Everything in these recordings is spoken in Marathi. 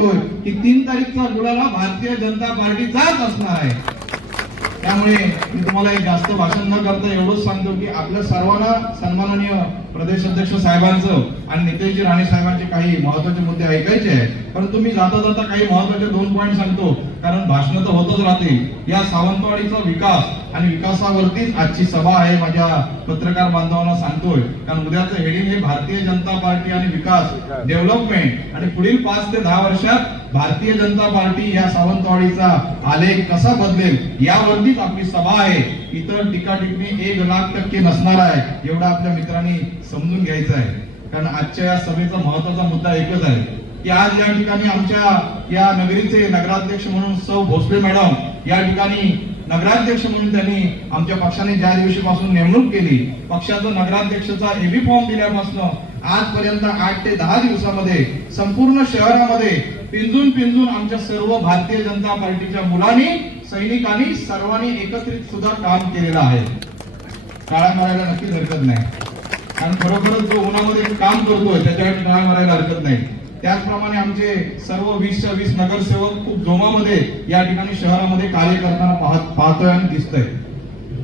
की तीन तारीखचा गुलाल भारतीय जनता पार्टीचाच असणार आहे. त्यामुळे मी तुम्हाला एक जास्त भाषण न करता एवढंच सांगतो की आपल्या सर्वांना सन्माननीय प्रदेश अध्यक्ष साहेबांचं आणि नितेशजी राणे साहेबांचे काही महत्त्वाचे मुद्दे ऐकायचे आहेत. परंतु मी जाता जाता काही महत्त्वाचे दोन पॉईंट सांगतो कारण भाषण तर होतच राहतील. या सावंतवाडीचा विकास आणि विकासावरतीच आजची सभा आहे माझ्या पत्रकार बांधवांना सांगतोय. कारण उद्याचं हेडिंग हे भारतीय जनता पार्टी आणि विकास डेव्हलपमेंट आणि पुढील पाच ते दहा वर्षात भारतीय जनता पार्टी या सावंतवाडीचा आलेख कसा बदलेल यावरतीच आपली सभा आहे. इतर टीका टिप्पणी एक लाख टक्के नसणार आहे एवढा आपल्या मित्रांनी समजून घ्यायचं आहे. कारण आजच्या या सभेचा महत्त्वाचा मुद्दा एकच आहे की आज या ठिकाणी आमच्या या नगरीचे नगराध्यक्ष म्हणून सौ भोसले मॅडम या ठिकाणी नगराध्यक्ष म्हणून त्यांनी आमच्या पक्षाने ज्या दिवशीपासून नेमणूक केली पक्षाचा नगराध्यक्षाचा एबी फॉर्म दिल्यापासून आजपर्यंत आठ ते दहा दिवसामध्ये संपूर्ण शहरामध्ये पिंजून पिंजून आमच्या सर्व भारतीय जनता पार्टीच्या मुलांनी सैनिकांनी सर्वांनी एकत्रित सुद्धा काम केलेलं आहे. टाळा मारायला नक्कीच हरकत नाही. कारण खरोखरच जो उन्हामध्ये काम करतोय त्याच्यासाठी टाळा मारायला हरकत नाही. त्याचप्रमाणे आमचे सर्व वीसच्या वीस नगरसेवक खूप जोमामध्ये या ठिकाणी शहरामध्ये कार्य करताना पाहत पाहतोय आणि दिसतंय.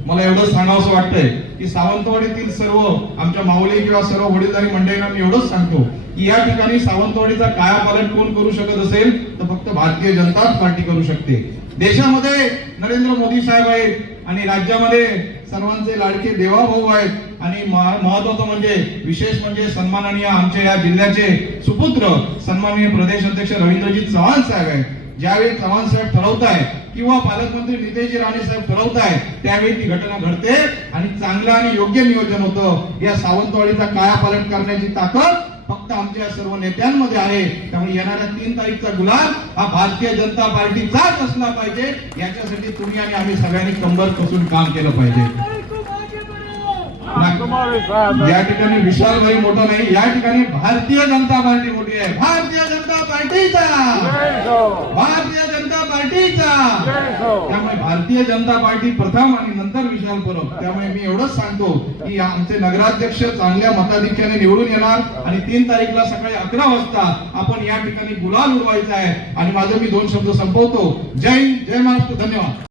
मला एवढंच सांगावंसं वाटतंय की सावंतवाडीतील सर्व आमच्या माऊली किंवा सर्व वडीलधारी मंडळींना मी एवढंच सांगतो की या ठिकाणी सावंतवाडीचा कायापालट कोण करू शकत असेल तर फक्त भारतीय जनताच पार्टी करू शकते. देशामध्ये नरेंद्र मोदी साहेब आहेत आणि राज्यामध्ये सर्वांचे लाडके देवाभाऊ आहेत. आणि महत्वाचं म्हणजे विशेष म्हणजे सन्माननीय आमच्या या जिल्ह्याचे सुपुत्र सन्माननीय प्रदेश अध्यक्ष रवींद्रजी चव्हाण साहेब आहे ज्यावेळी चव्हाण साहेब ठरवताय किंवा पालकमंत्री नितेशजी राणे साहेब ठरवताय त्यावेळी ती घटना घडते आणि चांगलं आणि योग्य नियोजन होतं. या सावंतवाडीचा कायापालट करण्याची ताकद फक्त आमच्या सर्व नेत्यांमध्ये आहे. त्यामुळे येणाऱ्या तीन तारीखचा गुलाब हा भारतीय जनता पार्टीचाच असला पाहिजे. याच्यासाठी तुम्ही आणि आम्ही सगळ्यांनी कंबर कसून काम केलं पाहिजे. या ठिकाणी विशाल भाई मोठा नाही या ठिकाणी भारतीय जनता पार्टी मोठी आहे. भारतीय जनता पार्टीचा! भारतीय जनता पार्टीचा! त्यामुळे भारतीय जनता पार्टी प्रथम आणि नंतर विशाल परब. त्यामुळे मी एवढंच सांगतो की आमचे नगराध्यक्ष चांगल्या मताधिक्याने निवडून येणार आणि तीन तारीखला सकाळी अकरा वाजता आपण या ठिकाणी गुलाल उडवायचा आहे. आणि माझं मी दोन शब्द संपवतो. जय हिंद, जय महाराष्ट्र धन्यवाद.